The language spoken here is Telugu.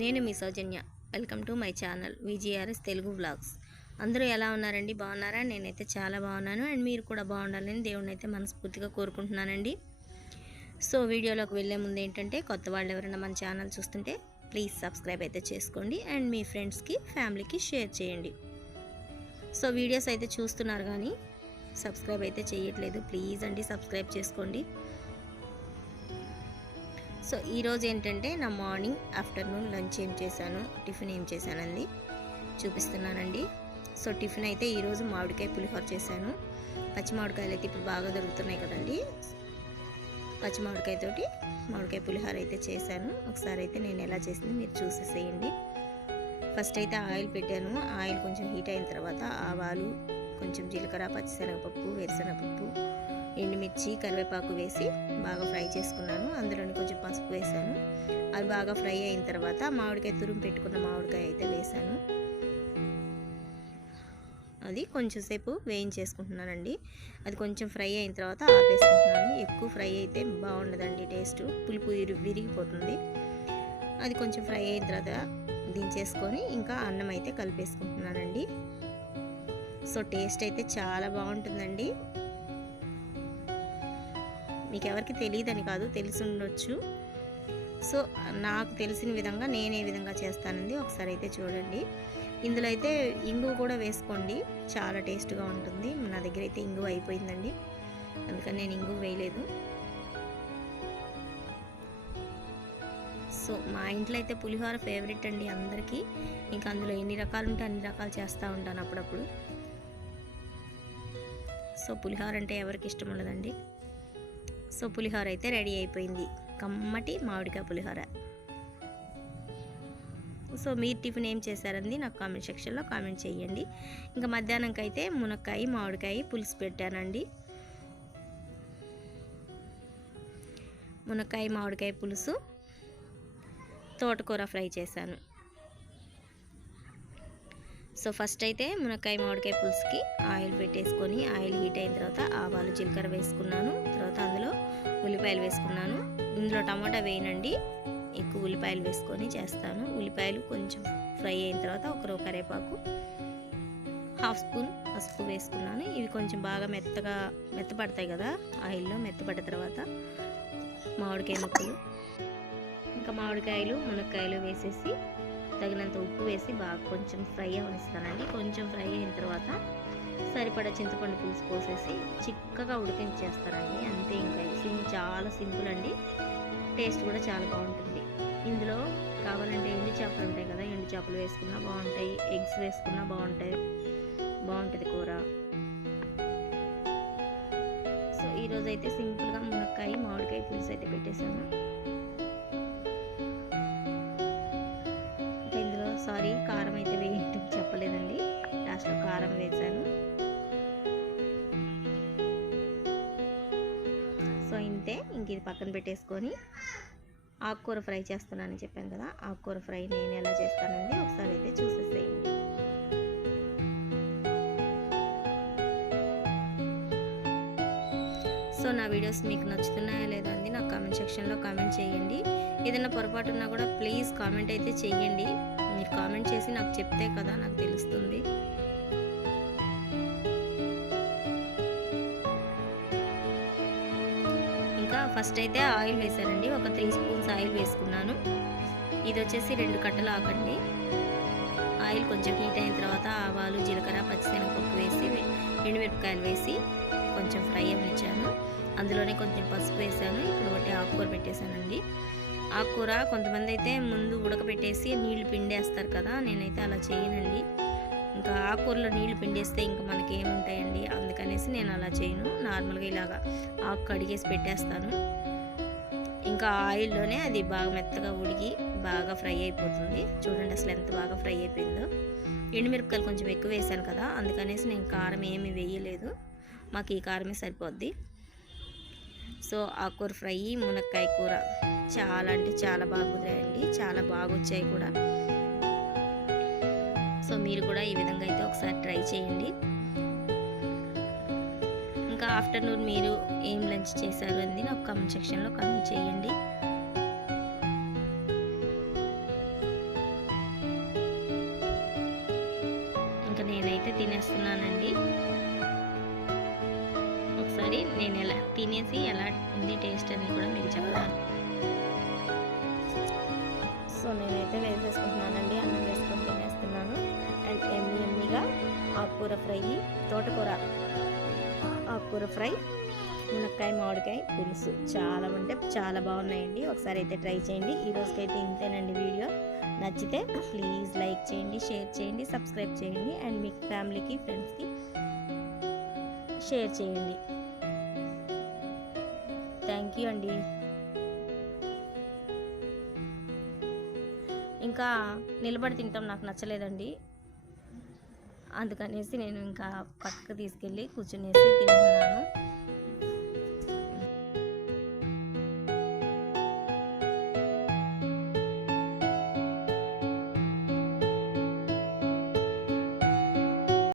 నేను మీ Soujanya. Welcome to my channel VGRS Telugu vlogs. అందరూ ఎలా ఉన్నారండి? బాగున్నారా? నేనైతే చాలా బాగున్నాను. అండ్ మీరు కూడా బాగుండాలని దేవుడిని అయితే మనస్ఫూర్తిగా కోరుకుంటున్నానండి. సో వీడియోలోకి వెళ్ళే ముందు ఏంటంటే, కొత్త వాళ్ళు ఎవరైనా మన ఛానల్ చూస్తుంటే ప్లీజ్ సబ్స్క్రైబ్ అయితే చేసుకోండి. అండ్ మీ ఫ్రెండ్స్కి, ఫ్యామిలీకి షేర్ చేయండి. సో వీడియోస్ అయితే చూస్తున్నారు కానీ సబ్స్క్రైబ్ అయితే చేయట్లేదు. ప్లీజ్ అండి సబ్స్క్రైబ్ చేసుకోండి. సో ఈరోజు ఏంటంటే, నా మార్నింగ్ ఆఫ్టర్నూన్ లంచ్ ఏం చేశాను, టిఫిన్ ఏం చేశానండి చూపిస్తున్నానండి. సో టిఫిన్ అయితే ఈరోజు మామిడికాయ పులిహోర చేశాను. పచ్చి మామిడికాయలు అయితే ఇప్పుడు బాగా దొరుకుతున్నాయి కదండి. పచ్చి మామిడికాయతోటి మామిడికాయ పులిహోర అయితే చేశాను. ఒకసారి అయితే నేను ఎలా చేసింది మీరు చూసేసేయండి. ఫస్ట్ అయితే ఆయిల్ పెట్టాను. ఆయిల్ కొంచెం హీట్ అయిన తర్వాత ఆవాలు, కొంచెం జీలకర్ర, పచ్చిశనగపప్పు, వేరుశనగపప్పు, ఎండుమిర్చి, కరివేపాకు వేసి బాగా ఫ్రై చేసుకున్నాను. అందులోని కొంచెం పసుపు వేసాను. అవి బాగా ఫ్రై అయిన తర్వాత మామిడికాయ తురుము పెట్టుకున్న మామిడికాయ అయితే వేసాను. అది కొంచెం సేపు వేయించేసుకుంటున్నానండి. అది కొంచెం ఫ్రై అయిన తర్వాత ఆపేసుకుంటున్నాను. ఎక్కువ ఫ్రై అయితే బాగుండదండి, టేస్ట్ పులుపు విరిగిపోతుంది. అది కొంచెం ఫ్రై అయిన తర్వాత దించేసుకొని ఇంకా అన్నం అయితే కలిపేసుకుంటున్నానండి. సో టేస్ట్ అయితే చాలా బాగుంటుందండి. మీకు ఎవరికి తెలియదని కాదు, తెలిసి ఉండొచ్చు. సో నాకు తెలిసిన విధంగా నేను ఏ విధంగా చేస్తానండి ఒకసారి అయితే చూడండి. ఇందులో అయితే ఇంగువ కూడా వేసుకోండి, చాలా టేస్ట్గా ఉంటుంది. నా దగ్గర అయితే ఇంగువ అయిపోయిందండి, అందుకని నేను ఇంగువ వేయలేదు. సో మా ఇంట్లో అయితే పులిహోర ఫేవరెట్ అండి అందరికీ. ఇంకా అందులో ఎన్ని రకాలు ఉంటే అన్ని రకాలు చేస్తూ ఉంటాను అప్పుడప్పుడు. సో పులిహోర అంటే ఎవరికి ఇష్టం ఉండదండి. సో పులిహోర అయితే రెడీ అయిపోయింది, కమ్మటి మామిడికాయ పులిహోర. సో మీరు టిఫిన్ ఏం చేశారండి నాకు కామెంట్ సెక్షన్లో కామెంట్ చేయండి. ఇంకా మధ్యాహ్నంకి అయితే మునక్కాయ మామిడికాయ పులుసు పెట్టానండి. మునక్కాయ మామిడికాయ పులుసు, తోటకూర ఫ్రై చేశాను. సో ఫస్ట్ అయితే మునక్కాయ మామిడికాయ పులుసుకి ఆయిల్ పెట్టేసుకొని, ఆయిల్ హీట్ అయిన తర్వాత ఆవాలు, జీలకర్ర వేసుకున్నాను. తర్వాత అందులో ఉల్లిపాయలు వేసుకున్నాను. ఇందులో టమాటా వేయనండి, ఎక్కువ ఉల్లిపాయలు వేసుకొని చేస్తాను. ఉల్లిపాయలు కొంచెం ఫ్రై అయిన తర్వాత ఒక కరివేపాకు, హాఫ్ స్పూన్ పసుపు వేసుకున్నాను. ఇవి కొంచెం బాగా మెత్తపడతాయి కదా ఆయిల్లో. మెత్తపడ్డ తర్వాత మామిడికాయ ముక్కలు, ఇంకా మామిడికాయలు, మునక్కాయలు వేసేసి తగినంత ఉప్పు వేసి బాగా కొంచెం ఫ్రై అవనిస్తానండి. కొంచెం ఫ్రై అయిన తర్వాత సరిపడా చింతపండు పులుసు పోసేసి చిక్కగా ఉడికించేస్తానండి. అంతే, ఇంకా చాలా సింపుల్ అండి. టేస్ట్ కూడా చాలా బాగుంటుంది. ఇందులో కావాలంటే ఎండు చేపలు ఉంటాయి కదా, ఎండు చేపలు వేసుకున్నా బాగుంటాయి, ఎగ్స్ వేసుకున్నా బాగుంటుంది కూర. సో ఈరోజు అయితే సింపుల్గా మునక్కాయ మామిడికాయ పులుసు అయితే పెట్టేశాను. సారీ, కారం అయితే వేయటం చెప్పలేదండి, లాస్ట్లో కారం వేసాను. సో ఇంతే, ఇంక ఇది పక్కన పెట్టేసుకొని ఆకుకూర ఫ్రై చేస్తున్నానని చెప్పాను కదా, ఆకుకూర ఫ్రై నేను ఎలా చేస్తానండి ఒకసారి అయితే చూసేసేయండి. సో నా వీడియోస్ మీకు నచ్చుతున్నాయా లేదా అండి నాకు కామెంట్ సెక్షన్లో కామెంట్ చేయండి. ఏదైనా పొరపాటు ఉన్నా కూడా ప్లీజ్ కామెంట్ అయితే చేయండి. మీరు కామెంట్ చేసి నాకు చెప్తే కదా నాకు తెలుస్తుంది. ఇంకా ఫస్ట్ అయితే ఆయిల్ వేసానండి. ఒక 3 స్పూన్స్ ఆయిల్ వేసుకున్నాను. ఇది వచ్చేసి 2 కట్టలు ఆకండి. ఆయిల్ కొంచెం హీట్ అయిన తర్వాత ఆవాలు, జీలకర్ర, పచ్చిశనగపప్పు వేసి ఎండుమిరపకాయలు వేసి కొంచెం ఫ్రై అవ్వనిచ్చాను. అందులోనే కొంచెం పసుపు వేసాను. ఇప్పుడు ఒకటి ఆకుకూర పెట్టేశానండి. ఆకుకూర కొంతమంది అయితే ముందు ఉడకబెట్టేసి నీళ్లు పిండేస్తారు కదా, నేనైతే అలా చేయనండి. ఇంకా ఆకుకూరలో నీళ్లు పిండేస్తే ఇంకా మనకి ఏముంటాయండి, అందుకనేసి నేను అలా చేయను. నార్మల్గా ఇలాగా ఆకు కడిగేసి పెట్టేస్తాను. ఇంకా ఆయిల్లోనే అది బాగా మెత్తగా ఉడికి బాగా ఫ్రై అయిపోతుంది. చూడండి అసలు ఎంత బాగా ఫ్రై అయిపోయిందో. ఎండుమిరపకాయలు కొంచెం ఎక్కువ వేసాను కదా, అందుకనేసి నేను కారం ఏమీ వేయలేదు, మాకు ఈ కారమే సరిపోద్ది. సో ఆకుకూర ఫ్రై, మునక్కాయ కూర చాలా అంటే చాలా బాగా కుదిరాయండి, చాలా బాగా వచ్చాయి కూడా. సో మీరు కూడా ఈ విధంగా అయితే ఒకసారి ట్రై చేయండి. ఇంకా ఆఫ్టర్నూన్ మీరు ఏం లంచ్ చేశారు అని నాకు కామెంట్ సెక్షన్లో కామెంట్ చేయండి. నేనైతే తినేస్తున్నానండి. ఒకసారి నేను ఎలా తినేసి ఎలా ఉంది టేస్ట్ అని కూడా మీకు చెప్తాను. సో నేనైతే వేసేసుకుంటున్నానండి, అన్నం వేసుకొని తినేస్తున్నాను. అండ్ ఎమ్మీగా ఆకుకూర ఫ్రై, తోటకూర ఆకుకూర ఫ్రై, మునక్కాయ మామిడికాయ పులుసు చాలా అంటే చాలా బాగున్నాయండి. ఒకసారి అయితే ట్రై చేయండి. ఈ రోజుకైతే ఇంతేనండి వీడియో. నచ్చితే ప్లీజ్ లైక్ చేయండి, షేర్ చేయండి, సబ్స్క్రైబ్ చేయండి అండ్ మీ ఫ్యామిలీకి ఫ్రెండ్స్కి షేర్ చేయండి. థ్యాంక్ యూ అండి. ఇంకా నిలబడి తింటాం నాకు నచ్చలేదండి, అందుకనేసి నేను ఇంకా పక్కకు తీసుకెళ్ళి కూర్చునేసి తింటున్నాను.